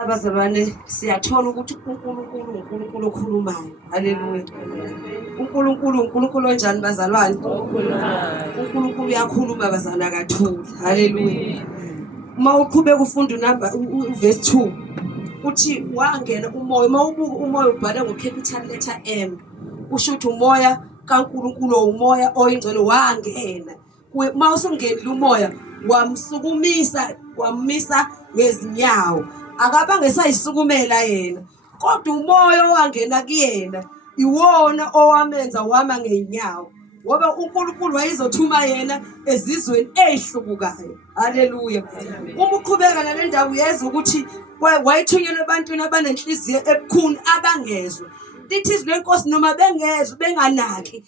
Abazalwane siyathola ukuthi uNkulunkulu okhulumayo. Haleluya. uNkulunkulu onjani bazalwane? uNkulunkulu uyakhuluma bazalwane akathuli. Haleluya. Uma uqhubeka ufunda uverse 2 uthi wangena umoya. Uma ubuka umoya ubhala ngocapital letter M, usho ukuthi umoya kaNkulunkulu, umoya oyingcwele wangena. Uma usungenile umoya wamisa ngezinyawo. Akabe ngesayisukumela yena, kodwa umoya owangena kuyena iwona owamenza wama ngeenyawo, ngoba uNkulunkulu wayezothuma yena ezizweni ezihlubukayo. Haleluya. Uma uqhubeka nale ndawo uyeza ukuthi wayithunyelwa ebantwini abanenhliziyo ebukhuni abangezwe. Lithi izwi lenkosi noma bengezwe, benganaki,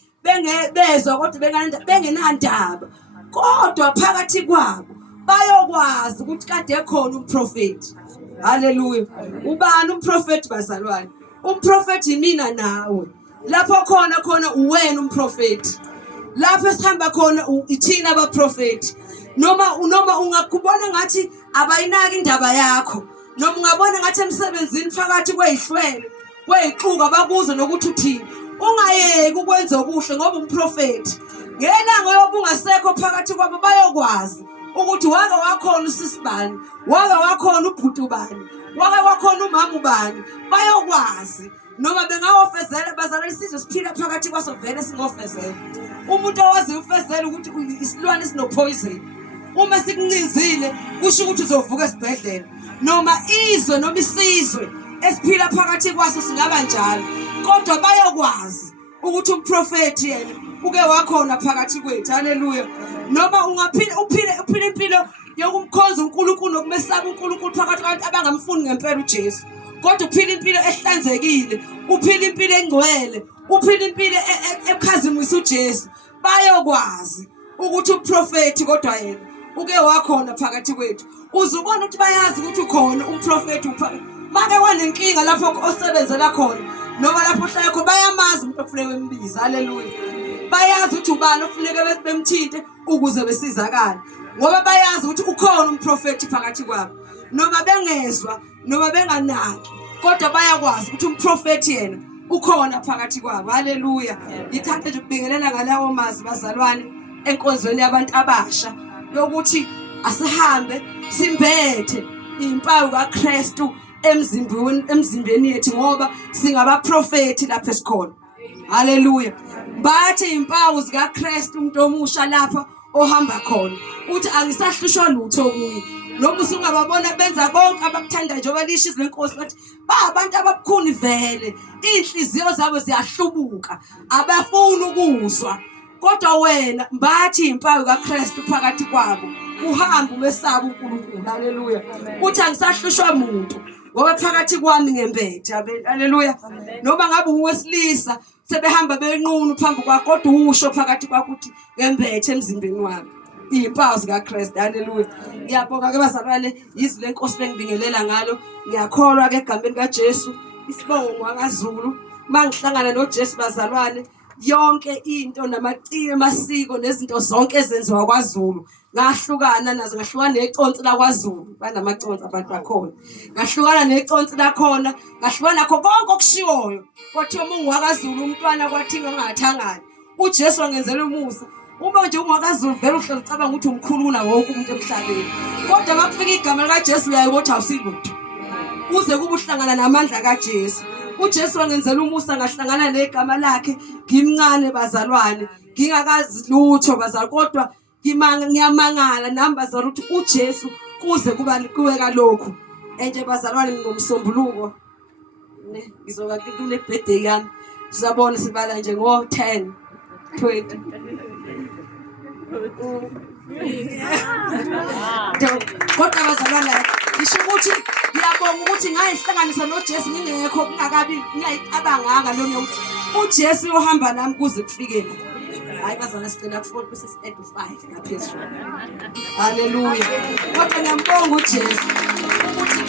bezwa kodwa bengenandaba, kodwa phakathi kwabo bayokwazi ukuthi kade ekhona umprofeti. Haleluya. Ubani umprofeti bazalwane? Umprofeti yimina nawe. Lapho khona uwena umprofeti. Lapho esihamba khona ithina abaprofeti. Noma ungakubona ngathi abayinaki indaba yakho, noma ungabona ngathi emsebenzini phakathi kwezihlwele kwezixuku abakuzo nokuthi uthini, ungayeki ukwenza okuhle ngoba umprofeti. Ngelanga yoba ungasekho phakathi kwabo bayokwazi ukuthi wake wakhona usisibani, wake wakhona ubhuti bani, wake wakhona umama ubani. Bayokwazi noma bengawofezela bazalwane, isizwe siphila phakathi kwaso vele singofezela. Umuntu owazi ufezela ukuthi isilwane sinopoison, uma sikuncinzile kusho ukuthi uzovuka esibhedlela. Noma izwe noma isizwe esiphila phakathi kwaso singaba njalo, kodwa bayokwazi ukuthi umprofeti yena uke wakhona phakathi kwethu. Haleluya. Noma ungaphila uphile impilo yokumkhonza uNkulunkulu nokumesaba uNkulunkulu phakathi kwabantu abangamfuni ngempela uJesu, kodwa uphila impilo ehlanzekile, uphila impilo engcwele, uphila impilo ekhazimisa uJesu. Bayokwazi ukuthi umprofeti kodwa yena uke wakhona phakathi kwethu. Uzubona ukuthi bayazi ukuthi ukhona umprofeti make wanenkinga lapho osebenzela khona, noma lapho ohlala khona bayamazi umuntu okufuneka bembiza. Haleluya. Bayazi ukuthi ubani okufuneka bemthinte ukuze besizakale, ngoba bayazi ukuthi ukhona umprofeti phakathi kwabo. Noma bengezwa noma benganaki, kodwa bayakwazi ukuthi umprofeti yena ukhona phakathi kwabo. Haleluya. Ngithanda nje ukubingelela ngalawo mazwi bazalwane enkonzweni yabantu abasha yokuthi asihambe simbethe impawu kaKristu emzimbeni yethu, ngoba singabaprofeti lapha esikhona. Haleluya. Bathi impawu zikaKristu umuntu omusha lapha ohamba khona, uthi angisahlushwa lutho kuye. Noma usungababona benza konke abakuthanda njengoba lisho izwi lenkosi bathi abantu ababukhuni vele inhliziyo zabo ziyahlubuka, abafuni ukuzwa. Kodwa wena bathi impawu kaKristu phakathi kwabo, uhamba umesaba uNkulunkulu. Haleluya. Uthi angisahlushwa muntu ngoba phakathi kwami ngembethe. Haleluya. Noma ngabe ungowesilisa sebehamba benqunu phambi kwakho, kodwa usho phakathi kwakho ukuthi ngembethe emzimbeni wami impawu zikaKristu. Haleluya. Ngiyabonga ke bazalwane, izwi lenkosi bengibingelela ngalo. Ngiyakholwa ke egameni kaJesu, isibongo akaZulu. Mangihlangana noJesu bazalwane, yonke into namaciko amasiko nezinto zonke ezenziwa kwaZulu ngahlukana nazo. Ngahlukana neconsi lakwaZulu, banamaconsi abantu bakhona. Ngahlukana neconsi lakhona, ngahlukana nakho konke okushiwoyo. Kodwa uma ungwakaZulu umntwana kwathinga ungathangani, uJesu wangenzela umusa. Uma nje ungwakaZulu vele uhlala ucabanga ukuthi umkhulu kuna wonke umuntu emhlabeni, kodwa makufika igama likaJesu uyayibo ukuthi awusilutho uze kube uhlangana namandla kaJesu. uJesu wangenzela umusa, ngahlangana negama lakhe ngimncane bazalwane, ngingakazi lutho bazalwane, kodwa ngiyamangala nami bazalwane ukuthi uJesu kuze kuweka lokhu. Nje bazalwane, ngomsombuluko ngizoba kule birthday yami, sizabona sibala nje ngo-10 20 kodwa bazalwane, ngisho ukuthi ngiyabonga ukuthi ngayihlanganisa noJesu ngingekho kungakabi ngiyayicabanganga lo muntu uJesu uhamba nami kuze kufike la. Hayi bazalwane, sicela ku-4 bese si-5 ngaphezulu. Haleluya. Kodwa ngiyambonga uJesu ukuthi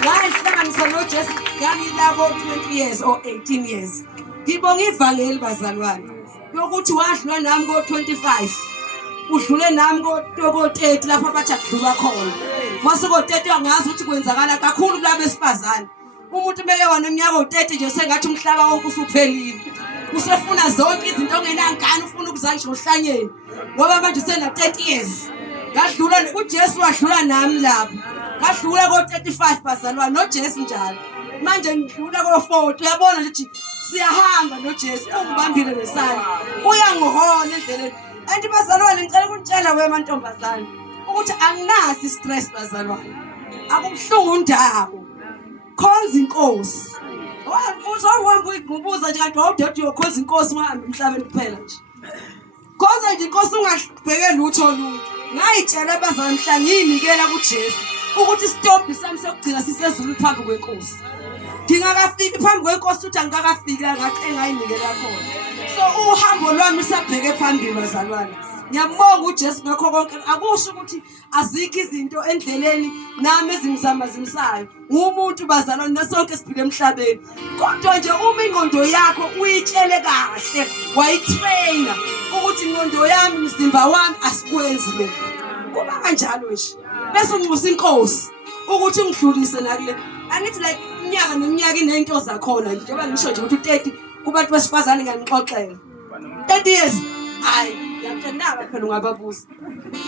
ngayihlanganisa noJesu ngangilabo 20 years or 18 years. Ngibonga ivangeli bazalwane yokuthi wadlula nami ko-25, udlule nami ko-30 lapho abathi akudlula khona. Masuko 30 angazi ukuthi kwenzakala kakhulu kulabo besifazane. Umuntu meke waneminyaka o30 nje sengathi umhlaba wonke usuphelile. Usefuna zonke izinto ongenangane ufuna ukuzangisho ohlanyeni. Ngoba manje usena 30 years. Ngadlula uJesu wadlula nami lapho. Ngadlula ko35 bazalwane noJesu njalo. Manje ngidlula ko40 uyabona nje siyahamba noJesu ungibambile nesandla. Uyangihola endleleni. Anti bazalwane ngicela ukunitshela wemantombazane ukuthi anginasi stress bazalwane. Akubuhlungu ndawo. Khonza inkosi. Uzowuhamba uyigubuza nje kanti wawudede uyokhonza inkosi ungahambi emhlabeni kuphela nje. Khonza nje inkosi ungabheke lutho olunye. Ngayitshela abazalwane mhla ngiyinikela kuJesu ukuthi stop sami sokugcina sisezulu phambi kwenkosi. Ngingakafiki phambi kwenkosi uthi angikakafiki la ngathi engayinikela khona. So uhambo lwami sabheke phambili bazalwane. Ngiyabonga uJesu ngakho konke akusho ukuthi azikho izinto endleleni nami ezingizamazimisayo. Ngumuntu bazalwane nasonke siphile emhlabeni. Kodwa nje uma ingqondo yakho uyitshele kahle wayitrainer ukuthi ingqondo yami umzimba wami asikwenzi lokho. Kuba kanjalo nje. Bese ungusa inkosi ukuthi ungidlulise nakule. Angithi like iminyaka neminyaka inento zakhona njengoba ngisho nje ukuthi 30 kubantu besifazane nganixoxela. 30 years hayi ngiyathandaba phela ungababuza.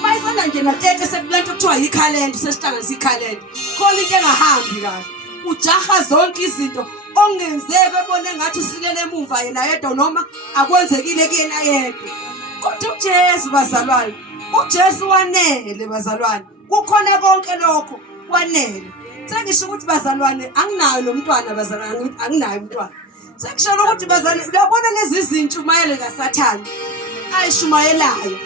Mayisana nje na 30 sekulento kuthiwa yikhalenda sesihlanganisa ikhalenda. Khona into engahambi kahle. Ujaha zonke izinto ongenzeke ebone ngathi usilele emuva yena yedwa noma akwenzekile kuyena yedwa. Kodwa uJesu bazalwane, uJesu wanele bazalwane. Kukhona konke lokho wanele. Sengisho ukuthi bazalwane anginayo nomntwana bazalwane anginayo umntwana. Sengisho ukuthi bazalwane uyabona lezi zintshumayelo kaSathane ayishumayelayo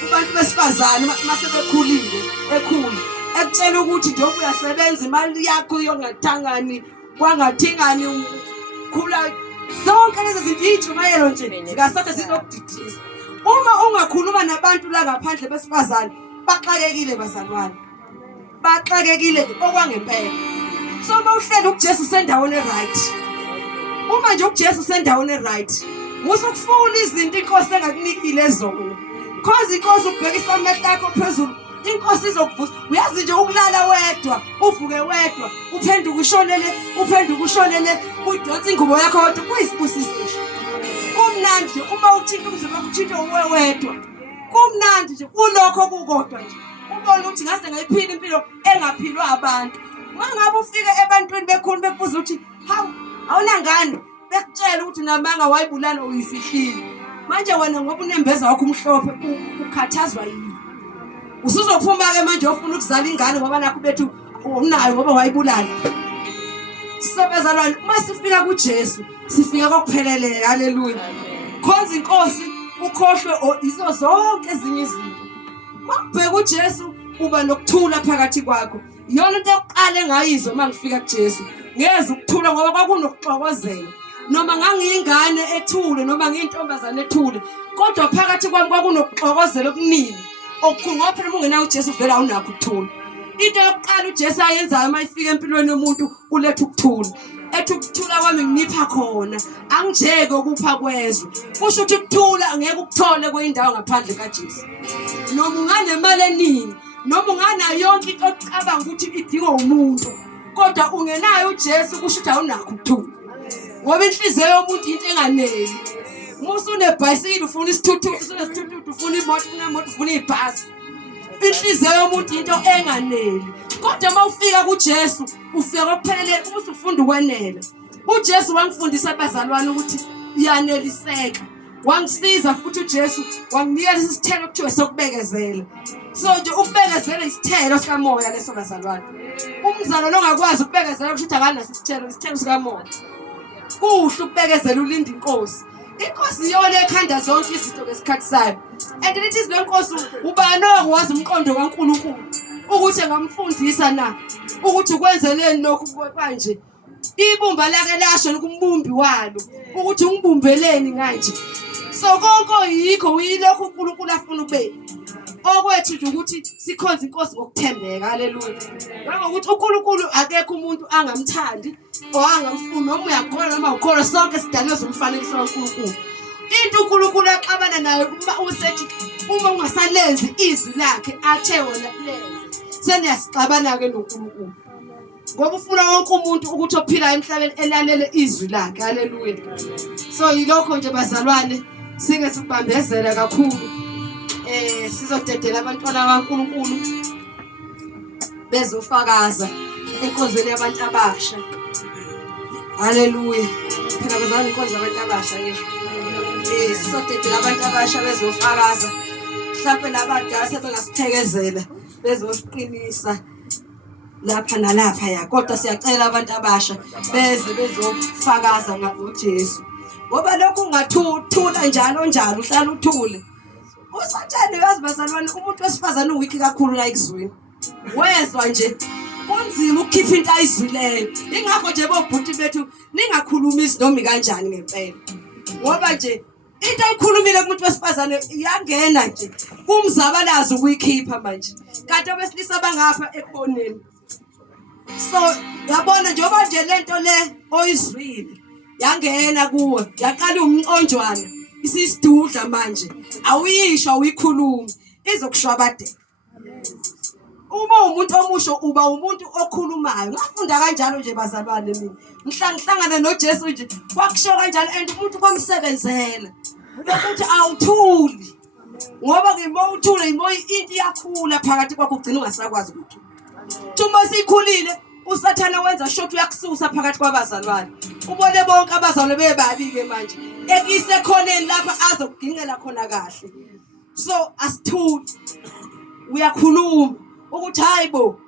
kubantu besifazane mase bekhulile ekhulu ekutshela ukuthi njengoba uyasebenza imali yakho yongathangani kwangathingani khula zonke lezi zinto intshumayelo nje zikaSathane zinokudidisa. Uma ungakhuluma nabantu la ngaphandle besifazane baxakekile bazalwane. Baxakekile okwangempela. So mawuhleli uJesu sendaweni right. Uma nje uJesu sendaweni right. Musukufuna izinto inkosi engakunikile zona. Cause inkosi ubhekisa amehlo akho phezulu. Inkosi izokuvusa. Uyazi nje ukulala wedwa, uvuke wedwa, uphenduka ushonele, udonsa ingubo yakho kodwa kuyisibusiso. Kumnandi nje uma uthinta umzimba wakho uthinta wedwa. Kumnandi nje kulokho kukodwa nje. Ubona ukuthi ngase ngayiphila impilo engaphilwa abantu. Mangabe ufike ebantwini bekhulu bekubuza ukuthi hawu awunangane bekutshela ukuthi namanga wayibulala uyifihlile. Manje wena ngoba unembeza wakho umhlophe ukhathazwa yini? Usuzophuma ke manje ofuna ukuzala ingane ngoba nakho bethu unayo ngoba wayibulala. Sobezalwane masifika kuJesu sifika kokuphelele. Haleluya. Khonza inkosi ukhohlwe izo zonke ezinye izinto. Mabheka uJesu uba nokuthula phakathi kwakho. Iyona into yokuqala engayizwa mangifika kuJesu. Ngeze ukuthula ngoba kwakunokuxokozela. Noma ngangiyingane ethule noma ngiyintombazane ethule. Kodwa phakathi kwami kwakunokuxokozela okuningi. Okukhulu ngoba phela ungenayo uJesu vela awunakho ukuthula. Into yokuqala uJesu ayenzayo mayifika empilweni yomuntu uletha ukuthula. Ethi ukuthula kwami ngipha khona angijeke ukupha kwezwe. Kusho ukuthi ukuthula ngeke ukuthole kwindawo ngaphandle kaJesu. Noma unganemali eningi noma unganayo yonke into ocabanga ukuthi idinga umuntu kodwa ungenayo uJesu kusho ukuthi awunakho ukuthula. Ngoba inhliziyo yomuntu into enganeli. Musu unebhayisikili ufuna isithuthuthi usunesithuthuthi ufuna imoto ufuna ibhasi. Inhliziyo yomuntu into enganeli. Kodwa mawufika kuJesu ufika kokuphelele usufunda ukwenela. uJesu wangifundisa abazalwane ukuthi uyaneliseka. Wangisiza futhi uJesu wanginika lesi sithelo kuthiwa sokubekezela. So nje ukubekezela isithelo sikamoya leso bazalwane. Umzalo longakwazi ukubekezela kusho ukuthi akanaso isithelo sikamoya. Kuhle ukubekezela ulinda inkosi. Inkosi iyona ekhanda zonke izinto ngesikhathi sayo. And lithi izwe inkosi ubani okwazi umqondo kaNkulunkulu ukuthi ngamfundisa na ukuthi kwenzeleni lokhu kanje. Ibumba lake lasho kumbumbi walo ukuthi ungibumbeleni kanje. So konke yikho uyilokho uNkulunkulu afuna ube. Okwethu nje ukuthi sikhonze inkosi ngokuthembeka. Haleluya. Ngokuthi uNkulunkulu akekho umuntu angamthandi angamfuni noma uyakholwa noma ukholwa sonke sidalwe somfanekiso kaNkulunkulu. Into uNkulunkulu axabana nayo uma usethi uma ungasalenzi izwi lakhe athe wona lenze. seniyasixabana ke noNkulunkulu ngoba ufuna wonke umuntu ukuthi ophila emhlabeni elalele izwi lakhe. Haleluya. So yilokho nje bazalwane, sike sikubambezela kakhulu sizodedela abantwana kaNkulunkulu bezofakaza enkonzweni yabantu abasha. Haleluya. Phela bazalwane, inkonzo yabantu abasha ngisho sizodedela abantu abasha bezofakaza, mhlawumbe nabadala sebengasiphekezela bezosiqinisa lapha nalapha ya. Kodwa siyacela abantu abasha beze bezofakaza ngoJesu, ngoba lokhu ungathula njalo njalo uhlala uthule. Usathane yazi bazalwane, umuntu wesifazane uwiki kakhulu la ekuzweni, wezwa nje kunzima ukukhipha into ayizwileyo. Ingakho nje bobhuti bethu ningakhuluma izintombi kanjani ngempela, ngoba nje into ayikhulumile kumuntu wesifazane iyangena nje kumzabalazo ukuyikhipha manje, kanti abesilisa bangapha ekhoneni. So yabona njengoba nje lento le oyizwile yangena kuwe, yaqala umnconjwana, isisidudla manje awuyisho awuyikhulumi, izokushwabadela. Uma umuntu omusho uba umuntu okhulumayo. Ngafunda kanjalo nje bazalwane, mina ngihlangana noJesu nje kwakusho kanjalo, and umuntu kwamsebenzela ukuthi awuthuli, ngoba ngimo uthule imoya into iyakhula phakathi kwakho, ugcina ungasakwazi ukuthi thuma sikhulile. Usathana wenza shot uyakususa phakathi kwabazalwane, ubone bonke abazalwane bebabi ke manje ekise khoneni lapha azokugingela khona kahle. So asithuli, uyakhuluma ukuthi hayibo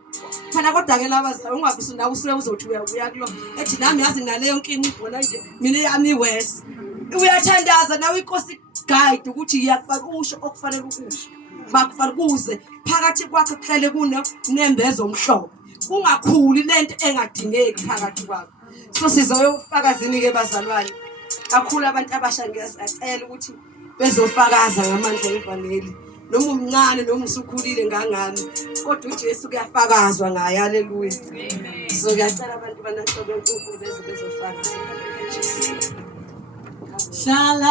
phana, kodwa ke labazalwane ungabisi nawe usuke uzothi uyabuya kulo ethi nami yazi naleyo nkingi ibona nje mina yami iwesi. Uyathandaza nawe inkosi guide ukuthi iyakufaka usho okufanele ukusho, bakufanele kuze phakathi kwakhe kuhlele kunembezo omhlobo, kungakhuli lento engadingeki phakathi kwakho. So sizoyofakazini ke bazalwane kakhulu abantu abasha, ngiyacela ukuthi bezofakaza ngamandla evangeli, noma umncane noma usukhulile ngangani, kodwa uJesu kuyafakazwa ngaye. Haleluya. So ngiyacela abantu banaqobe uNkulunkulu bezofakaza. Shalom.